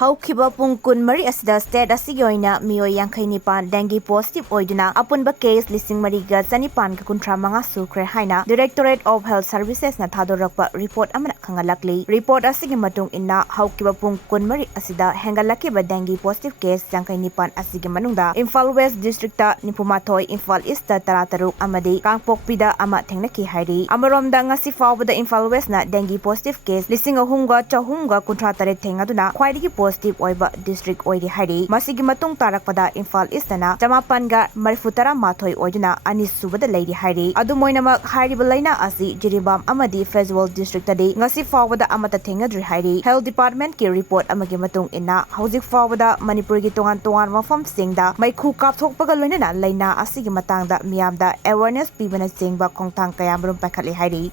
Houkhiba Pung Mari Asida State Asigoina Meeoi Yankhainipan Dengue positive Oiduna Apunba case listing Mariga Zanipan Kuntra Sukhre Haina Directorate of Health Services na Thadorakpa report amana khangalakli report asigi matung inna Houkhiba Pung Mari Asida Hengalakiba Dengue positive case Yankhainipan asigi manungda Imphal West District ta Nipumathoi Imphal East ta Tarataruk amadi Kangpokpida ama thengnaki Hairi Amaromda ngasi fawbada Imphal West na Dengue positive case listing ahumga chahumga kuntra tare thengaduna khwaidigi positive oiba district oidi Hairi masigi matung tarakpada Imphal East na Jamapanga Marifutara Mathoi oiduna anisubada leidi Hairi adumoinamak hairiba laina asi Jiribam amadi Festival district tadi ngasi fawbada amata thengadri Hairi Health Department ki report amagi matung inna hojik fawbada Manipur gi tongan mafam singda maikhu kapthokpaga loinana laina asigi matangda miyamda awareness pibana singba khongthang kayamrum pakhali Hairi